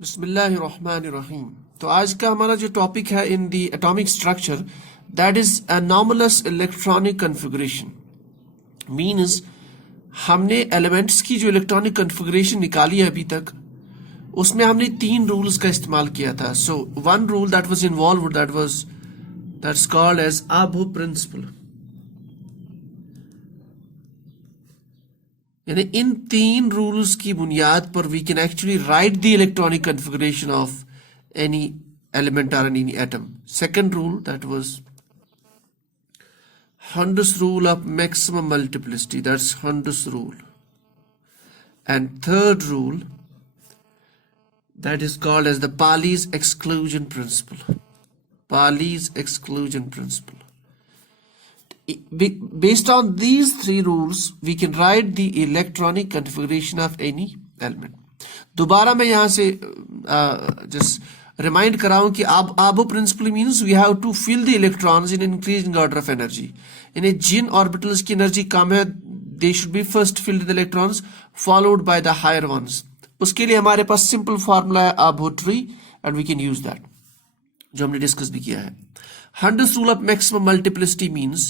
बिस्मिल्लाहिर्रहमानिर्रहीम। तो आज का हमारा जो टॉपिक है in the atomic structure, that is anomalous electronic configuration. Means हमने एलिमेंट्स की जो इलेक्ट्रॉनिक कन्फिगरेशन निकाली है अभी तक, उसमें हमने 3 रूल्स का इस्तेमाल किया था। So one rule that was involve that's called as Aufbau principle. यानी इन 3 रूल्स की बुनियाद पर we can actually write the electronic configuration of any element और any atom. Second rule that was Hund's rule of maximum multiplicity, that's Hund's rule. And third rule that is called as the Pauli's exclusion principle. Pauli's exclusion principle. Based on these 3 rules, we can write the electronic configuration of any element. दोबारा मैं यहाँ से just remind कराऊं कि Abu principle means we have to fill the electrons in increasing order of energy. यानी जिन orbitals की energy कम है, they should be first filled with electrons followed by the higher ones. उसके लिए हमारे पास simple formula है Abu tree and we can use that, जो हमने discuss भी किया है. Hund's rule of maximum multiplicity means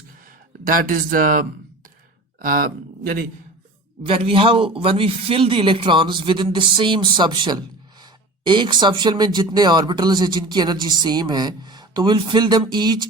that is the यानी when we fill the electrons within the same subshell, एक सबशेल में जितने ऑर्बिटल्स हैं जिनकी एनर्जी सेम है, तो will fill them each,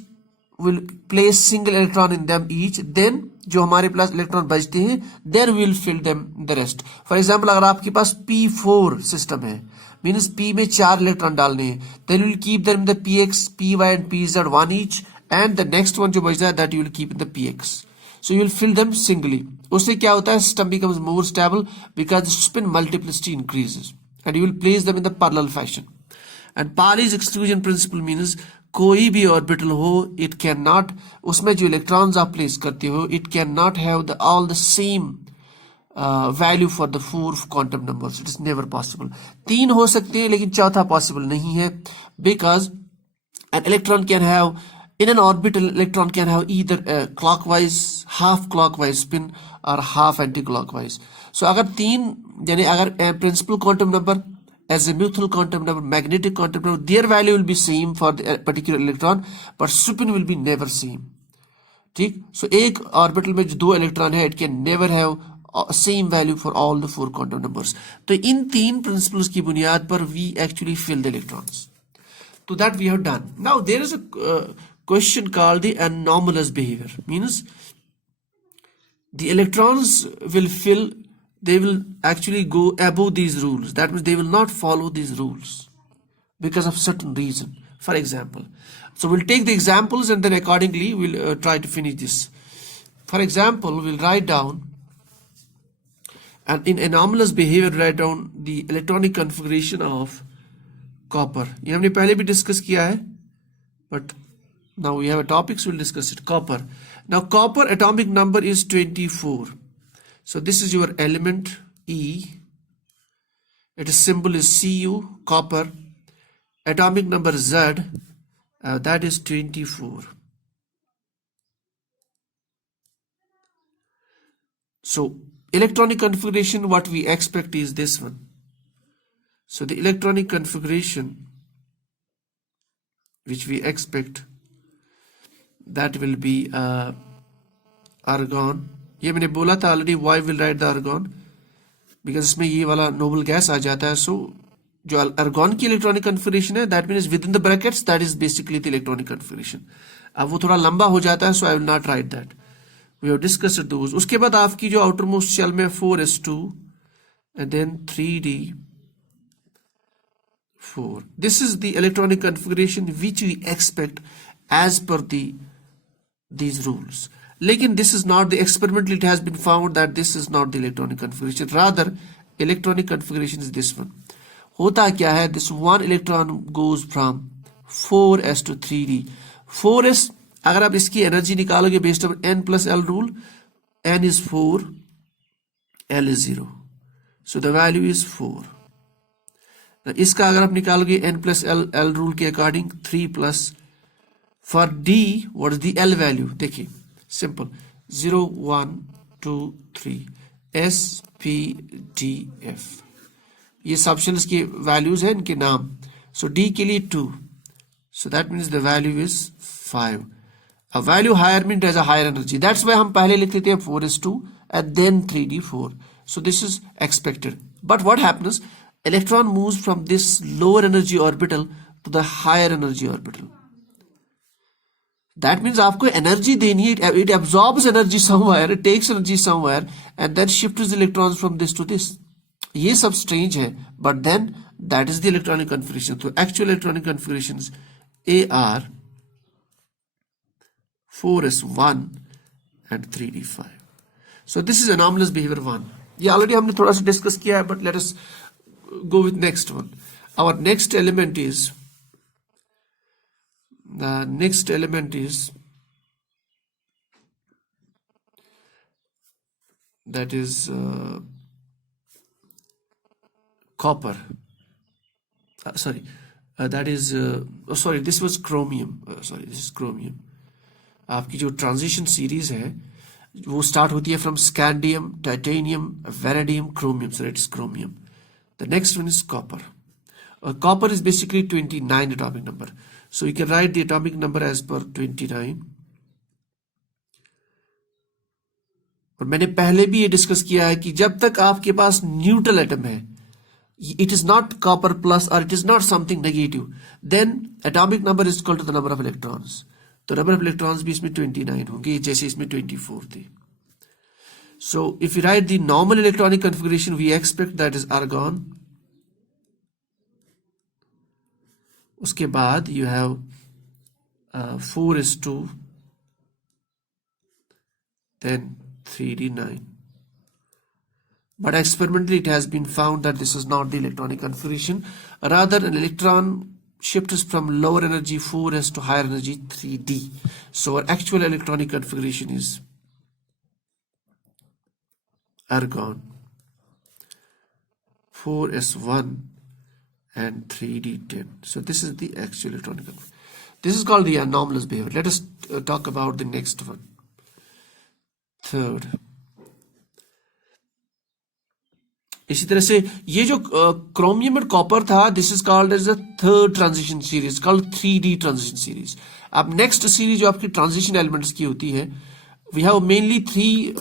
will place single electron in them each, then जो हमारे पास इलेक्ट्रॉन बचते हैं then will fill them the rest. For example अगर आपके पास P4 सिस्टम है, मींस P में 4 इलेक्ट्रॉन डालने हैं, then will keep them in the Px, Py and Pz one each, and the next one जो बचता है that you will keep in the Px. So you will fill them singly. उससे क्या होता है, system becomes more stable because the spin multiplicity increases, and you will place them in the parallel fashion. And Pauli's exclusion principle means कोई भी orbital हो, it cannot, उसमें जो electrons आप place करते हो, it cannot have all the same value for the 4 quantum numbers. It is never possible. 3 हो सकते हैं लेकिन चौथा possible नहीं है, because an electron can have, in an orbital electron can have either a clockwise, half clockwise spin or half anti-clockwise. So अगर 3 यानी अगर principal quantum number, azimuthal quantum number, magnetic quantum number, their value will be same for the particular electron, but spin will be never same. ठीक. So एक orbital में जो 2 electron है, it can never have same value for all the 4 quantum numbers. तो इन 3 principles की बुनियाद पर we actually fill the electrons. So that we have done. Now there is a question called the anomalous behavior. Means the electrons will fill, they will actually go above these rules. That means they will not follow these rules because of certain reason. For example, so we'll take the examples and then accordingly we'll try to finish this. For example, we'll write down, and in anomalous behavior write down the electronic configuration of copper. ये हमने पहले भी discuss किया है, but now we have a topic, so we'll discuss it. Copper. Now copper atomic number is 24. So this is your element E. Its symbol is Cu, copper. Atomic number Z, that is 24. So electronic configuration, what we expect is this one. So the electronic configuration which we expect, that will be argon. ये मैंने बोला था already, why will write the argon, because इसमें ये वाला noble gas आ जाता है. So जो argon की electronic configuration है, that means within the brackets, that is basically the electronic configuration. अब वो थोड़ा लंबा हो जाता है, so I will not write that. We have discussed those. उसके बाद आपकी जो outermost shell में 4s2 and then 3d4. This is the electronic configuration which we expect as per these rules. Lekin this is not the, experimentally it has been found that this is not the electronic configuration. Rather, electronic configuration is this one. होता क्या है, this one electron goes from 4s to 3d. 4s, अगर आप इसकी energy निकालोगे based on n plus l rule, n is 4, l is 0. So the value is 4. इसका अगर आप निकालोगे n plus l rule के according 3 plus, for D, what is the L value? देखिए, simple, 0, 1, 2, 3, S, P, D, F. ये subshells की values है, इनके नाम. सो डी के लिए 2, so that means the value is 5. A value higher means it has a higher energy. That's why हम पहले लिख लेते हैं 4s2 and then 3d4. So this is expected. But what happens? Electron moves from this lower energy orbital to the higher energy orbital. That means आपको energy देनी है. It absorbs energy somewhere, it takes energy somewhere, and then shifts electrons from this to this. ये सब strange है, but then that is the electronic configuration. So actual electronic configurations are 4s1 and 3d5. So this is anomalous behavior 1. ये already हमने थोड़ा सा discuss किया है, but let us go with next one. Our next element is that is copper. This was chromium. This is chromium. आपकी जो transition series है वो स्टार्ट होती है from scandium, titanium, vanadium, chromium. So it's chromium. The next one is copper. Copper is basically 29 atomic number. So you can write the atomic number as per 29. और मैंने पहले भी ये डिस्कस किया है कि जब तक आपके पास न्यूट्रल एटम है, it is not copper plus or it is not something negative, then atomic number is equal to the number of electrons. तो number of electrons भी इसमें 29 होंगे, जैसे इसमें 24 थे. So if we write the normal electronic configuration, we expect that is argon. उसके बाद you have 4s2, then 3d9. But experimentally it has been found that this is not the electronic configuration. Rather, an electron shifts from lower energy 4s to higher energy 3d. So our actual electronic configuration is argon 4s1 and 3d10. So this is the actual electronic configuration. This is called the anomalous behavior. Let us talk about the next one. Third. इसी तरह से ये जो chromium और copper था, this is called as the third transition series, called 3D transition series. अब next series जो आपकी ट्रांजिशन एलिमेंट्स की होती है, we have mainly 3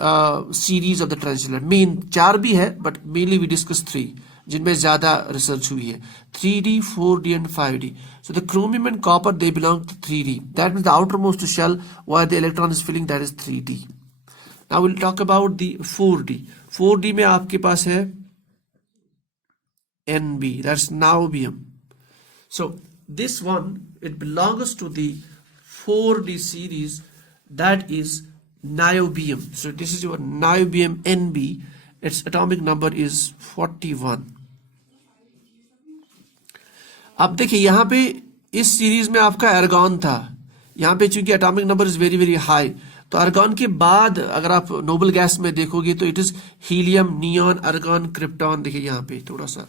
series of the transition element. Main 4 भी है, बट मेनली वी डिस्कस 3, जिनमें ज्यादा रिसर्च हुई है. 3D, 4D and 5D. So the chromium and copper, they belong to 3D. That means the outermost shell where the electron is filling, that is 3D. Now we'll talk about the 4D. 4D में आपके पास है NB, that's niobium. So this one, it belongs to the 4D series, that is niobium. So this is your niobium NB. Its atomic number is 41. अब देखिए यहाँ पे इस series में आपका आर्गॉन था. यहाँ पे चूंकि atomic number is very very high, तो आर्गॉन के बाद अगर आप नोबल गैस में देखोगे तो it is helium, neon, argon, krypton. देखिए यहाँ पे थोड़ा सा,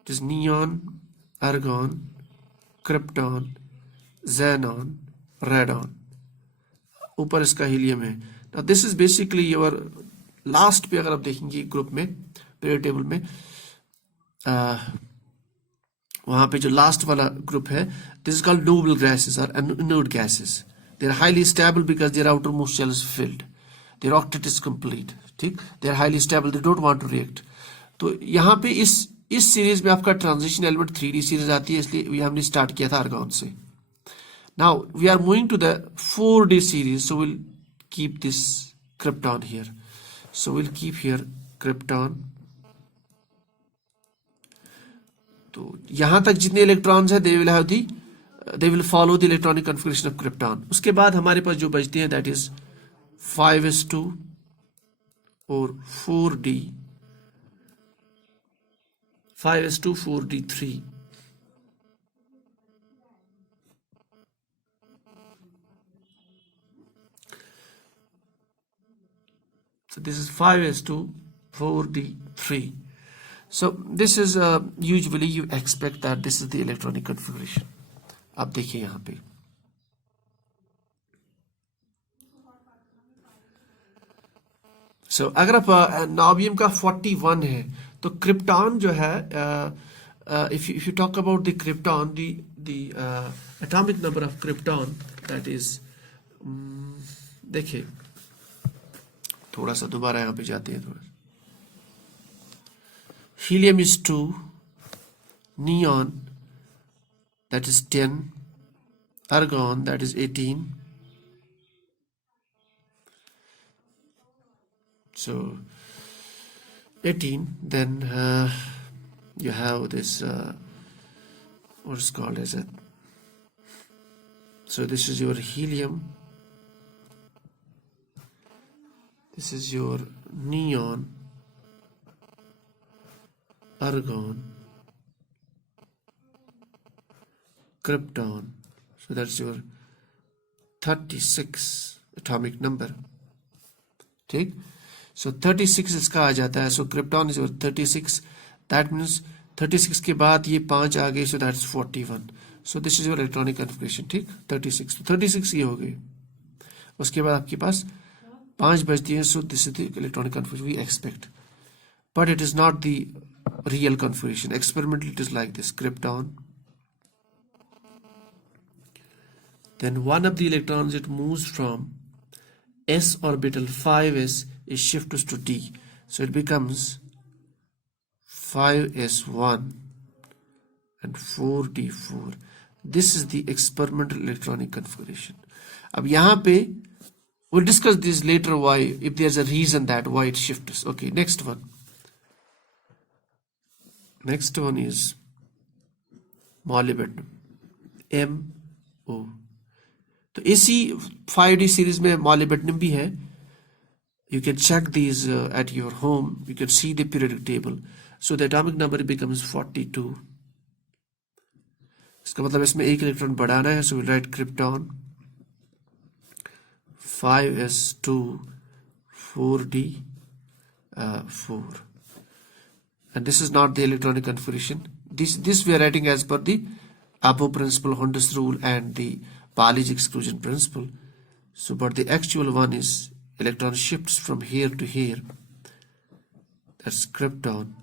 it is neon, argon, krypton, xenon, radon. ऊपर इसका हीलियम है. Now this is basically your last पे अगर आप देखेंगे ग्रुप में, पीरियड टेबल में, वहां पे जो लास्ट वाला ग्रुप है, this is called noble gases और inert gases. They are highly stable because their outer most shell is filled, their octet is complete. ठीक, they are highly stable, they don't want to react. तो यहाँ पे इस series में आपका transition element 3D series आती है, इसलिए हमने स्टार्ट किया था आर्गॉन से. Now we are moving to the 4D series, so will keep this krypton here. So we'll keep here krypton. तो यहां तक जितने इलेक्ट्रॉन्स है, they will follow the electronic configuration of krypton. उसके बाद हमारे पास जो बचते हैं, that is 5s2 और 4D, 5s2, 4D3. So this is 5s2, 4D3. So this is usually you expect that this is the electronic configuration. आप देखिए यहाँ पे. So अगर आप नॉबियम का 41 है, तो क्रिप्टॉन जो है, if you talk about the krypton, the atomic number of krypton, that is, देखिए थोड़ा सा दोबारा यहाँ पे जाते हैं थोड़ा. Helium is 2, neon that is 10, argon that is 18. So 18, then you have this what is called as a, so this is your helium, this is your neon, argon, krypton, so that's your 36 atomic number. ठीक, so 36 इसका आ जाता है. So krypton is your 36. That means 36 के बाद ये 5 आ गए, so that's 41. So this is your electronic configuration. ठीक, 36, तो 36 ये हो गई. उसके बाद आपके पास 5 बचती हैं. So this is the electronic configuration we expect, but it is not the real configuration. Experimentally it is like this: krypton, then one of the electrons, it moves from s orbital 5s, is shifted to d, so it becomes 5s1 and 4d4. This is the experimental electronic configuration. अब यहाँ पे we'll discuss this later, why, if there's a reason that why it shifts. Okay, next one. Next one is molybdenum, MO. तो इसी 5D series में molybdenum भी है. You can check these at your home. You can see the periodic table. So the atomic number becomes 42. इसका मतलब इसमें एक electron बढ़ाना है. So we'll write krypton 5s2 4d4. And this is not the electronic configuration. This we are writing as per the Abu principle, Honda's rule, and the Pauli's exclusion principle. So, but the actual one is electron shifts from here to here. That's krypton.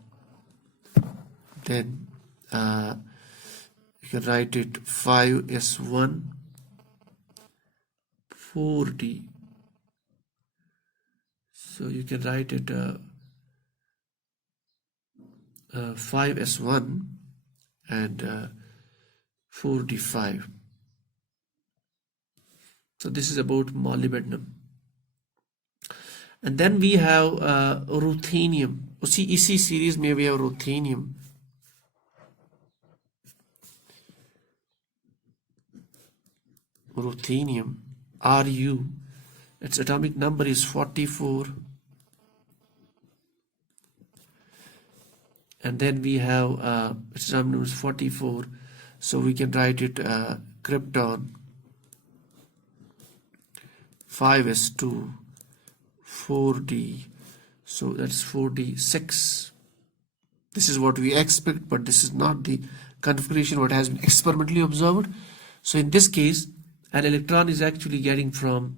Then you can write it 5s1 4d. So you can write it 5s1 and 4d5. So this is about molybdenum. And then we have ruthenium. इसी series में we have ruthenium. Ruthenium, Ru. Its atomic number is 44. And then we have its atomic number is 44. So we can write it krypton 5s2 4d. So that's 4d6. This is what we expect, but this is not the configuration what has been experimentally observed. So in this case, an electron is actually getting from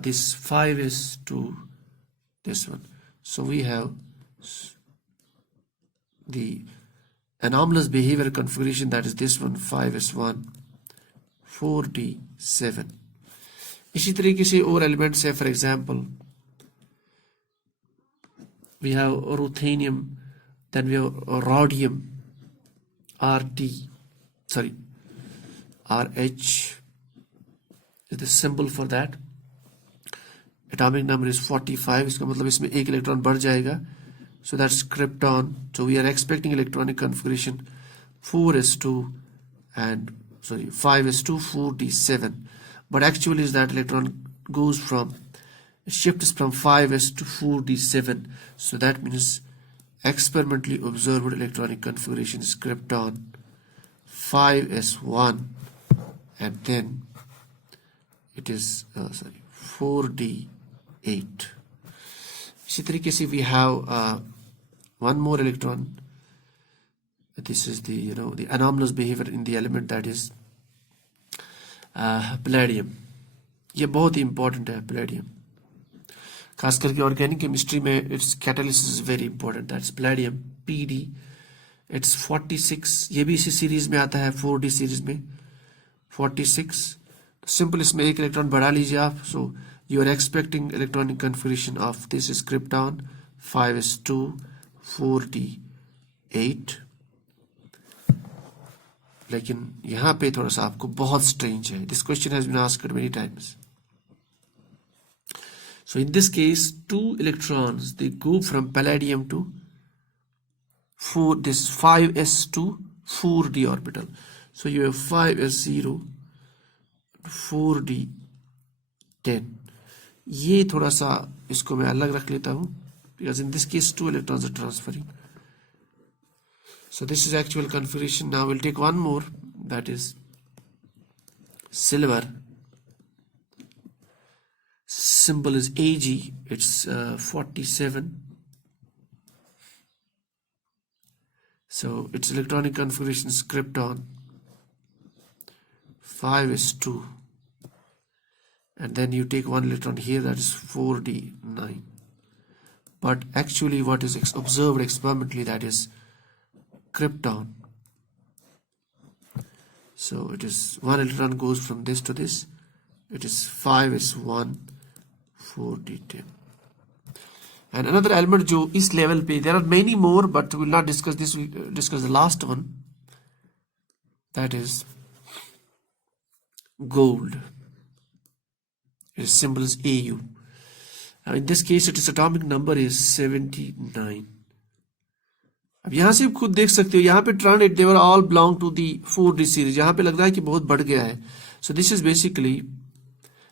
this 5s to this one. So we have the anomalous behavior configuration, that is this one, 5s1 4d7. इसी तरीके से और elements है. For example we have ruthenium, then we have rhodium, Rh is the symbol for that. Atomic number is 45. इसका मतलब इसमें एक electron बढ़ जाएगा. So that's krypton. So we are expecting electronic configuration 4s2 and 5s2 4d7. But actually is that electron goes from, it shifts from 5s to 4d7. So that means experimentally observed electronic configuration is krypton 5s1 and then it is 4d8. इसी तरीके से we have one more electron. This is the the anomalous behavior in the element, that is palladium. ये बहुत ही important है palladium. खास करके organic chemistry में it's catalysis is very important, that's palladium PD, it's 46, ये भी इसी सीरीज में आता है 4D सीरीज में 46। सिंपल इसमें एक इलेक्ट्रॉन बढ़ा लीजिए आप, so you are expecting electronic configuration of this is krypton 5s2 4D8। लेकिन यहां पे थोड़ा सा आपको बहुत स्ट्रेंज है, this question has been asked many times. So in this case, 2 electrons, they go from palladium to this 5s2 4D orbital. So you have 5s0 4D10। ये थोड़ा सा इसको मैं अलग रख लेता हूं, because in this case 2 electrons are transferring. So this is actual configuration. Now we'll take one more, that is silver. Symbol is Ag, it's 47. So its electronic configuration is krypton 5s2, and then you take one electron here, that is 4D9. But actually what is observed experimentally, that is krypton. So it is one electron goes from this to this, it is 5s1 4D10. And another element जो इस level पे, there are many more but we will not discuss this, we will discuss the last one, that is gold. Its symbol is Au. In this case its atomic number is 79. अब यहाँ से खुद देख सकते हो, यहाँ पे ट्रांड they were all belong to the 4D series, यहाँ पे लग रहा है कि बहुत बढ़ गया है। So this is basically,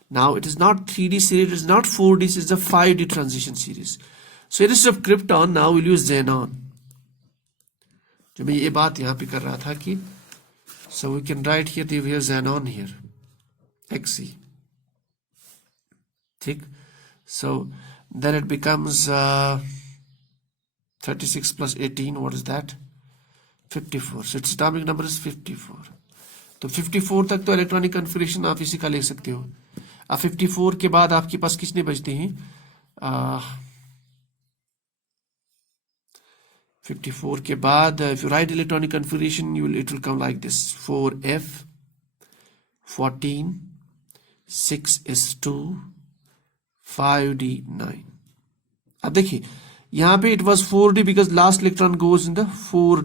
now it is not 3D series, it is not 4D, it is a 5D transition series. So instead of krypton, now we'll use xenon. जो मैं ये बात यहाँ पे कर रहा था कि, so we can write here we have xenon here, Xe, ठीक। So then it becomes 36 plus 18, what is that? 54. So its atomic number is 54. तो 54 तक तो इलेक्ट्रॉनिक कन्फिगरेशन आप इसी का ले सकते हो। अब 54 के बाद आपके पास कितने बचते हैं? 54 के बाद if you write electronic configuration, it will come like this: 4f 14 6s2 5d9। अब देखिए यहाँ पे it was 4d because last electron goes in the 4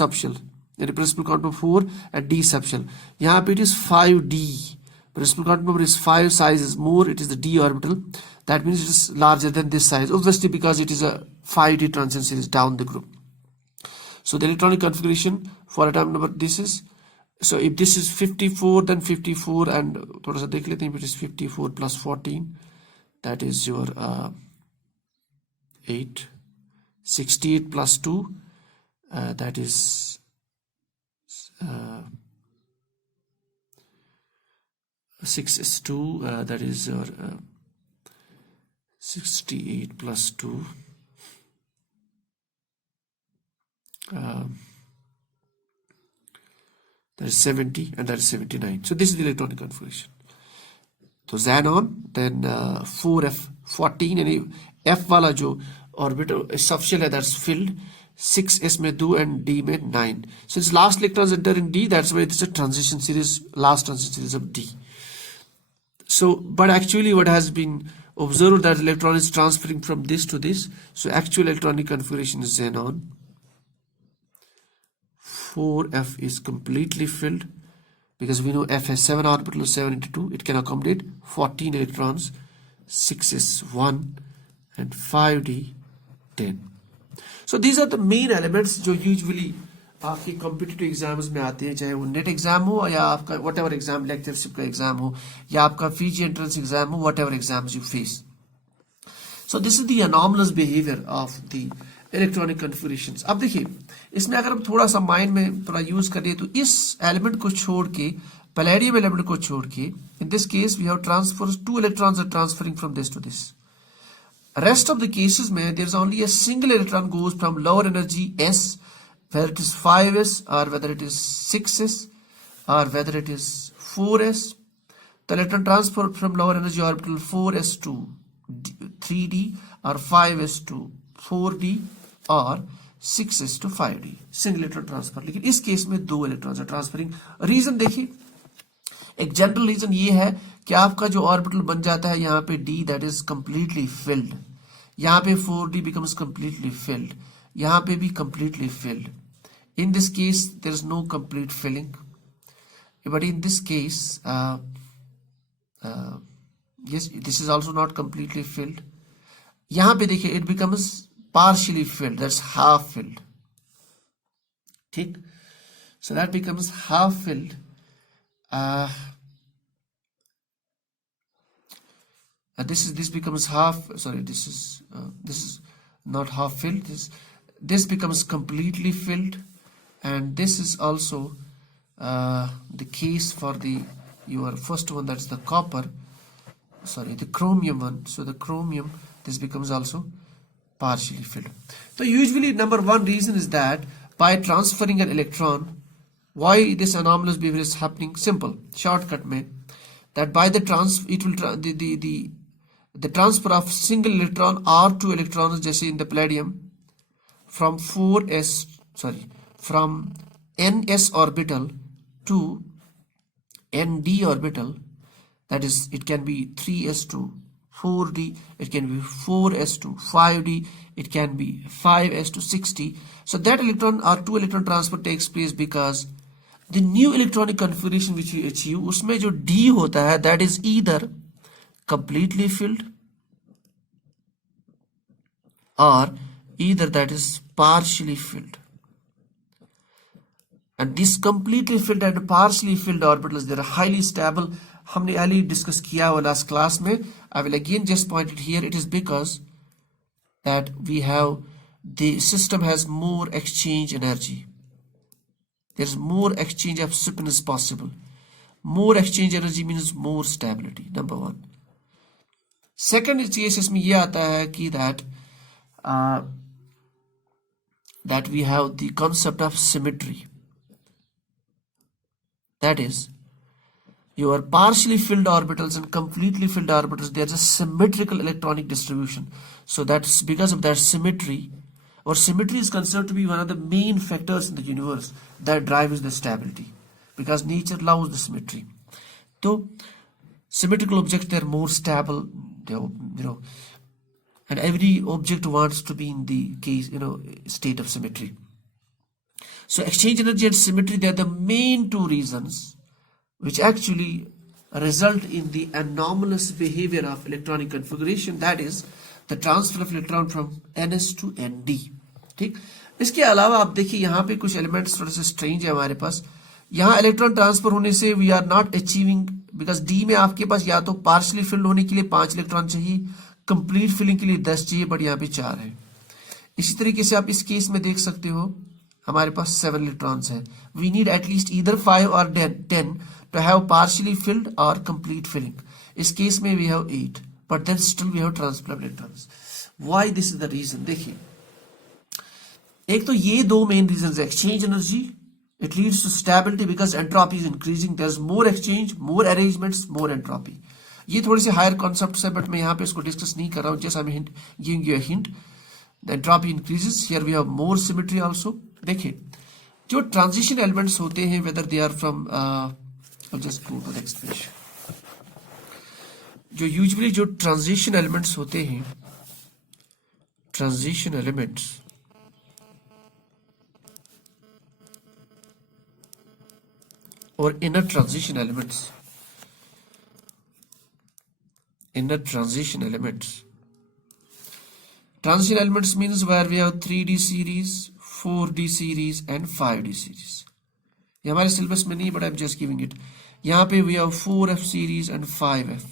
subshell, यानी principal quantum number 4 and d subshell। यहाँ पे it is 5d, principal quantum number is 5, size is more, it is the d orbital, that means it is larger than this size, obviously because it is a 5d transition series down the group. So the electronic configuration for atomic number, this is, so if this is 54 then 54, and थोड़ा सा देख लेते हैं, it is 54 plus 14, that is your 8, 68 plus 2, that is 6s2, that is your 68 plus 2, that is 70, and that is 79. So this is the electronic configuration. So xenon, then 4f14, and f वाला जो orbital subshell है, that's filled, 6s में 2 and d में 9. Since last electrons enter in d, that's why it's a transition series, last transition series of d. So, but actually what has been observed, that electron is transferring from this to this. So actual electronic configuration is xenon. 4f is completely filled, because we know f has 7 orbitals, 7 into 2, it can accommodate 14 electrons, 6s1 and 5d 10. So these are the main elements जो usually आपके competitive exams में आते हैं, चाहे वो net exam हो या आपका वट एवर एग्जाम, लेक्चरशिप का एग्जाम हो या आपका पीजी एंट्रेंस एग्जाम हो, whatever exams you face. So this is the anomalous behaviour of the electronic configurations. अब देखिए इसमें अगर हम थोड़ा सा माइंड में थोड़ा यूज करें तो इस एलिमेंट को छोड़ के, पैलेडियम एलिमेंट को छोड़ के, in this case we have transfer, 2 electrons are transferring from this to this. Rest of the cases में there is only a single electron goes from lower energy s, whether it is 5s or whether it is 6s or whether it is 4s. The electron transfer from lower energy orbital 4s to 3d और 5s2 4d और 6s2 5d single electron transfer. लेकिन इस case में 2 electrons transferring. Reason देखिए, एक general reason ये है कि आपका जो ऑर्बिटल बन जाता है यहाँ पे d that is completely filled, यहाँ पे 4d becomes completely filled, यहाँ पे भी completely filled. In this case there is no complete filling, but in this case yes, this is also not completely filled. यहाँ पे देखिए it becomes partially filled, that's half filled. ठीक, so that becomes half filled. This becomes half, sorry, this is not half filled, this becomes completely filled, and this is also the case for the your first one, that's the copper, sorry, the chromium one. So the chromium, this becomes also partially filled. So usually number one reason is that by transferring an electron, why this anomalous behavior is happening? Simple shortcut mein, that by the the transfer of single electron or 2 electrons, जैसे in the palladium, from from ns orbital to nd orbital, that is it can be 3s2 4d, it can be 4s2 5d, it can be 5s2 6d. So that electron or 2 electron transfer takes place because the new electronic configuration which we achieve, उसमें जो d होता है that is either completely filled or either that is partially filled. And this completely filled and partially filled orbitals, they are highly stable. हमने earlier discuss किया हुआ last class में. I will again just point it here. It is because that we have, the system has more exchange energy. There is more exchange of spins possible. More exchange energy means more stability. Number one. Second case इसमें ये आता है कि that we have the concept of symmetry. That is, your partially filled orbitals and completely filled orbitals, there's a symmetrical electronic distribution. So that's because of that symmetry, or symmetry is considered to be one of the main factors in the universe that drives the stability, because nature loves the symmetry. So symmetrical objects, they're more stable, and every object wants to be in the case, state of symmetry. So exchange energy and symmetry, they are the main two reasons which actually result in the anomalous behavior of electronic configuration, that is the transfer of electron from ns to nd. ठीक, इसके अलावा आप देखिए यहाँ पे कुछ elements थोड़े से स्ट्रेंज है हमारे पास. यहाँ इलेक्ट्रॉन ट्रांसफर होने से we are not achieving, because D में आपके पास या तो पार्शली फिल्ड होने के लिए 5 इलेक्ट्रॉन चाहिए, कंप्लीट फिलिंग के लिए 10 चाहिए, बट यहाँ पे 4 है. इसी तरीके से आप इस केस में देख सकते हो हमारे पास 7 इलेक्ट्रॉन्स है. वी नीड एटलीस्ट ईदर 5 और 10 to have partially filled or complete filling. इस केस में we have 8, but then still we have transfer of electrons. Why this is the reason? देखिए, एक तो ये दो main reasons है. Exchange energy, it leads to stability because entropy is increasing. There's more exchange, more arrangements, more entropy. ये थोड़े से higher concepts है, but मैं यहाँ पे इसको discuss नहीं कर रहा हूँ. Just I'm giving you a hint. The entropy increases. Here we have more symmetry also. देखिए, जो transition elements होते हैं, whether they are from I'll just go to the next page. जो यूजुअली जो ट्रांजिशन एलिमेंट्स होते हैं, transition elements और inner transition elements, transition elements means where we have 3D series, 4D series and 5D series. ये हमारे syllabus में नहीं, but I am just giving it. यहाँ पे we have 4f series and 5f.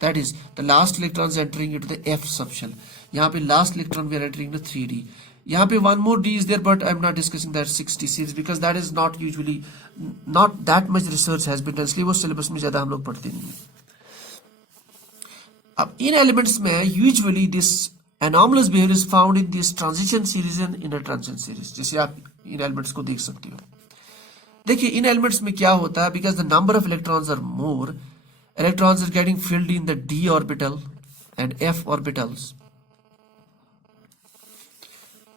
That is the last electrons entering into the f subshell. यहाँ पे last electron we are entering into 3d. यहाँ पे one more d is there, but I am not discussing that 6d series because that is not usually, not that much research has been done, इसलिए वो syllabus में ज्यादा हम लोग पढ़ते नहीं हैं. अब इन एलिमेंट्स में usually this anomalous behavior is found in this transition series and inner transition series, जैसे आप इन एलिमेंट्स को देख सकते हो. देखिए इन एलिमेंट्स में क्या होता है, because the number of electrons are more, electrons are getting filled in the d orbital and f orbitals,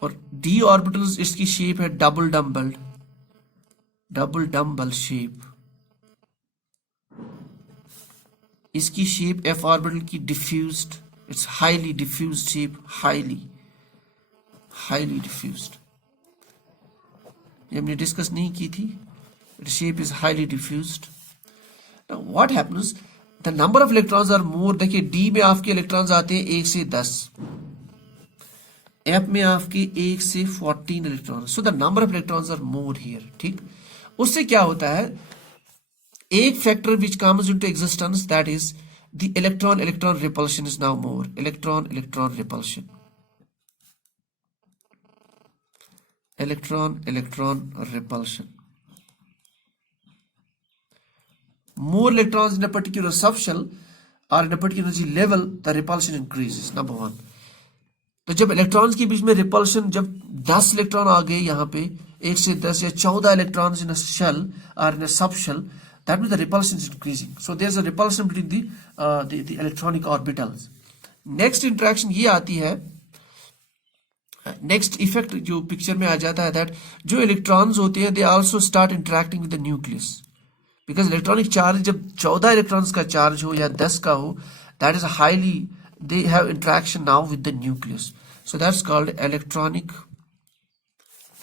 और d orbitals इसकी शेप है डबल डम्बल शेप, इसकी शेप f ऑर्बिटल की diffused, it's highly diffused shape, highly diffused, ये हमने discuss नहीं की थी. Its shape is highly diffused. Now what happens? The number of electrons are more. देखिए D में आपके इलेक्ट्रॉन्स आते हैं 1 से 10, F में आपके 1 से 14 electron. So the number of electrons are more here. ठीक, उससे क्या होता है, एक factor which comes into existence, that is the electron repulsion is now more. Electron repulsion. Electron repulsion. More electrons in a particular subshell or in a particular energy level, the repulsion increases. Number one. तो जब electrons के बीच में repulsion, जब 10 electron आ गए यहाँ पे, 1 से 10 या 14 इलेक्ट्रॉन्स इन अ शेल और इन अ subshell, that means the repulsion is increasing. So there's a repulsion between the electronic orbitals. Next interaction ये आती है, next effect जो पिक्चर में आ जाता है, that जो इलेक्ट्रॉन्स होते हैं they also start interacting with the nucleus. Because electronic charge जब 14 इलेक्ट्रॉन्स का चार्ज हो या 10 का हो, that is highly, they have interaction now with the nucleus. So that's called electronic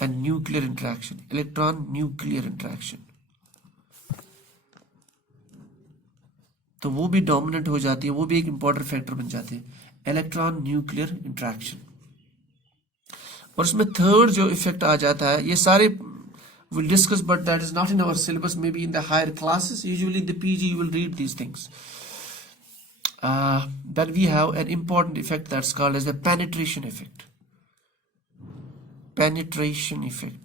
and nuclear interaction. Electron nuclear interaction. तो वो भी dominant हो जाती है, वो भी एक इंपॉर्टेंट फैक्टर बन जाते हैं, इलेक्ट्रॉन न्यूक्लियर इंट्रैक्शन. और उसमें थर्ड जो इफेक्ट आ जाता है, ये सारे we'll discuss, but that is not in our syllabus, maybe in the higher classes. Usually in the PG you will read these things. Then we have an important effect that's called as the penetration effect. Penetration effect.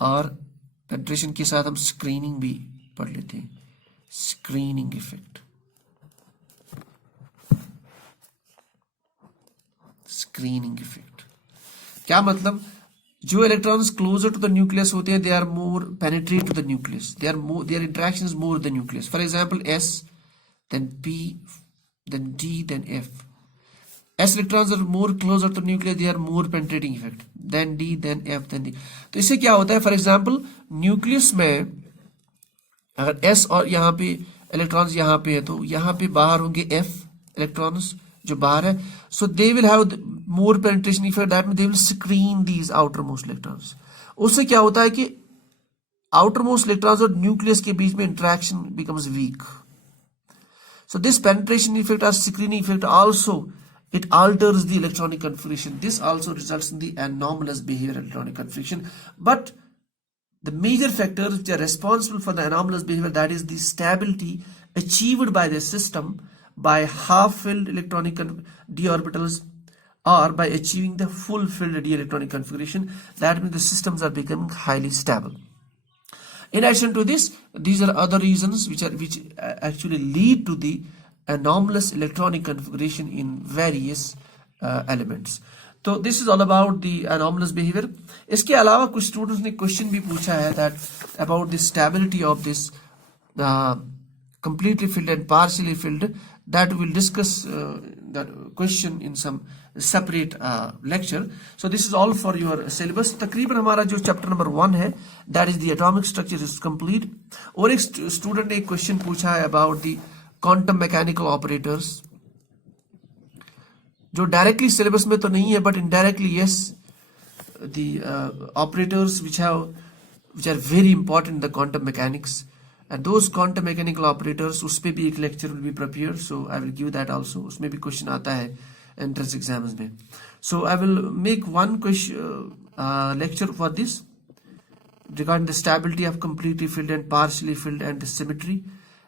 और penetration के साथ हम screening भी पढ़ लेते हैं, screening effect. Screening effect क्या मतलब, जो electrons closer to the nucleus होते हैं, they are more penetrate to the nucleus, their interaction is more the nucleus. For example S, then P, then D, then F. S electrons are more closer to nucleus, they are more penetrating effect, then D, then F, then D. तो इससे क्या होता है, for example nucleus में अगर S और यहाँ पे इलेक्ट्रॉन्स यहाँ पे है, तो यहाँ पे बाहर होंगे F इलेक्ट्रॉन्स जो बाहर है, so they will have more penetration effect, that means they will screen these outermost electrons. उससे क्या होता है कि outermost electrons और nucleus के बीच में interaction becomes weak. So this penetration effect or screening effect also, it alters the electronic configuration. This also results in the anomalous behavior electronic configuration. But the major factors which are responsible for the anomalous behavior, that is the stability achieved by the system by half-filled electronic d orbitals or by achieving the full-filled d electronic configuration, that means the systems are becoming highly stable. In addition to this, these are other reasons which actually lead to the anomalous electronic configuration in various elements. So this is all about the anomalous behavior. इसके अलावा कुछ students ने question भी पूछा है that about the stability of this completely filled and partially filled, that we'll discuss that question in some separate lecture. So this is all for your syllabus. तकरीबन हमारा जो चैप्टर नंबर 1 है, that is the atomic structure is complete. और एक student ने एक question पूछा है about the quantum mechanical operators, जो डायरेक्टली सिलेबस में तो नहीं है, but indirectly yes, the operators which are very important in the quantum mechanics. And those quantum mechanical operators, उस पे भी एक lecture will be prepared, so I will give that also. उसमें भी question आता है entrance exams में. So I will make one question lecture for this regarding the stability of completely filled and partially filled and the symmetry,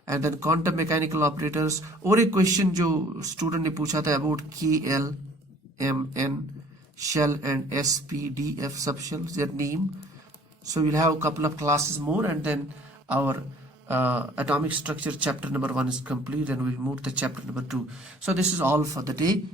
and then quantum mechanical operators. और एक question जो student ने पूछा था about KL, MN, shell and SPDF subshells, their name. So we'll have a couple of classes more, and then our atomic structure chapter number 1 is complete, and we'll move to chapter number 2. So this is all for the day.